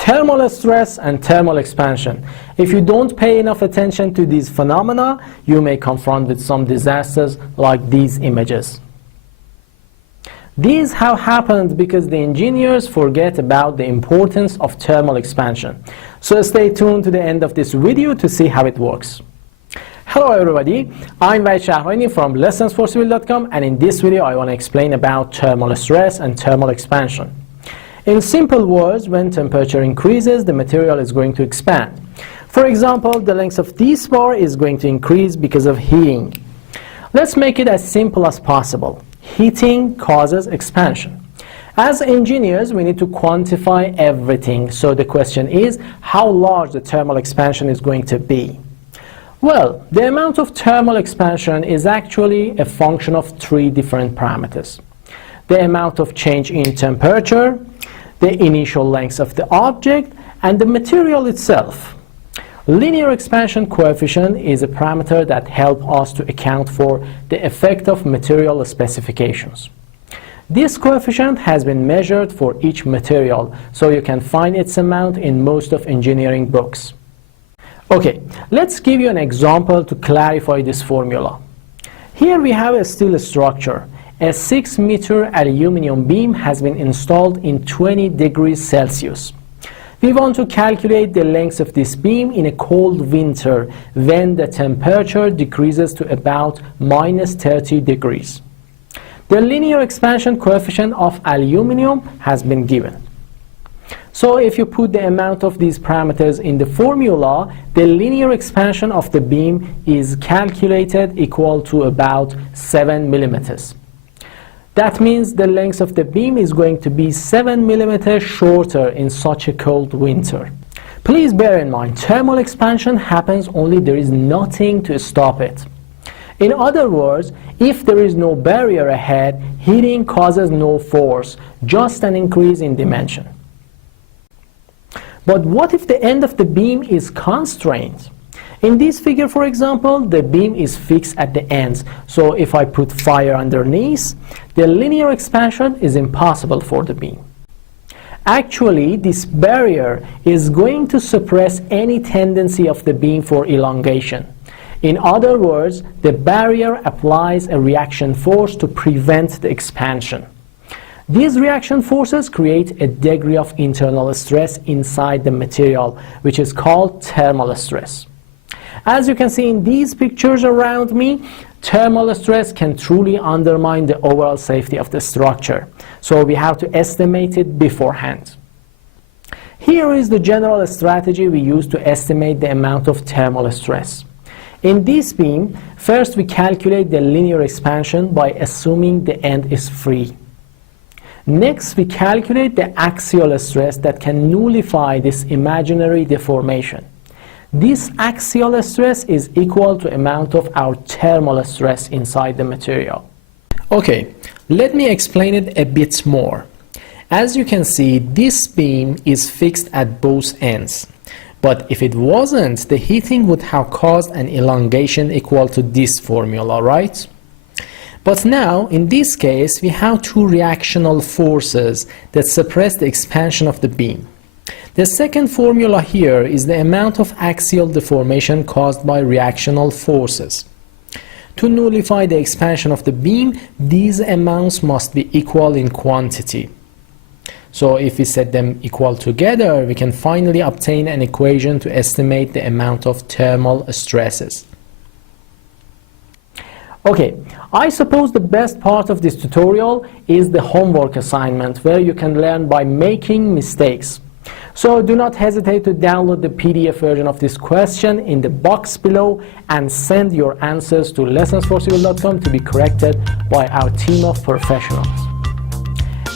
Thermal stress and thermal expansion. If you don't pay enough attention to these phenomena, you may confront with some disasters like these images. These have happened because the engineers forget about the importance of thermal expansion. So stay tuned to the end of this video to see how it works. Hello everybody, I'm Vahid Shahrani from lessonsforcivil.com, and in this video I want to explain about thermal stress and thermal expansion. In simple words, when temperature increases, the material is going to expand. For example, the length of this bar is going to increase because of heating. Let's make it as simple as possible. Heating causes expansion. As engineers, we need to quantify everything. So the question is, how large the thermal expansion is going to be? Well, the amount of thermal expansion is actually a function of three different parameters. The amount of change in temperature, the initial length of the object, and the material itself. Linear expansion coefficient is a parameter that helps us to account for the effect of material specifications. This coefficient has been measured for each material, so you can find its amount in most of engineering books. Okay, let's give you an example to clarify this formula. Here we have a steel structure. A 6-meter aluminum beam has been installed in 20 degrees Celsius. We want to calculate the length of this beam in a cold winter when the temperature decreases to about minus 30 degrees. The linear expansion coefficient of aluminum has been given. So if you put the amount of these parameters in the formula, the linear expansion of the beam is calculated equal to about 7 millimeters. That means the length of the beam is going to be 7 millimeters shorter in such a cold winter. Please bear in mind, thermal expansion happens only there is nothing to stop it. In other words, if there is no barrier ahead, heating causes no force, just an increase in dimension. But what if the end of the beam is constrained? In this figure, for example, the beam is fixed at the ends. So if I put fire underneath, the linear expansion is impossible for the beam. Actually, this barrier is going to suppress any tendency of the beam for elongation. In other words, the barrier applies a reaction force to prevent the expansion. These reaction forces create a degree of internal stress inside the material, which is called thermal stress. As you can see in these pictures around me, thermal stress can truly undermine the overall safety of the structure. So we have to estimate it beforehand. Here is the general strategy we use to estimate the amount of thermal stress. In this beam, first we calculate the linear expansion by assuming the end is free. Next, we calculate the axial stress that can nullify this imaginary deformation. This axial stress is equal to amount of our thermal stress inside the material. Okay, let me explain it a bit more. As you can see, this beam is fixed at both ends. But if it wasn't, the heating would have caused an elongation equal to this formula, right? But now, in this case, we have two reactional forces that suppress the expansion of the beam. The second formula here is the amount of axial deformation caused by reactional forces. To nullify the expansion of the beam, these amounts must be equal in quantity. So if we set them equal together, we can finally obtain an equation to estimate the amount of thermal stresses. Okay, I suppose the best part of this tutorial is the homework assignment, where you can learn by making mistakes. So do not hesitate to download the PDF version of this question in the box below and send your answers to lessonsforcivil.com to be corrected by our team of professionals.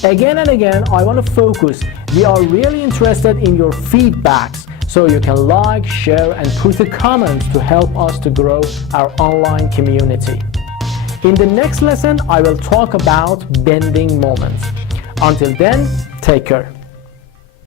Again and again, I want to focus. We are really interested in your feedbacks, so you can like, share, and put a comment to help us to grow our online community. In the next lesson, I will talk about bending moments. Until then, take care.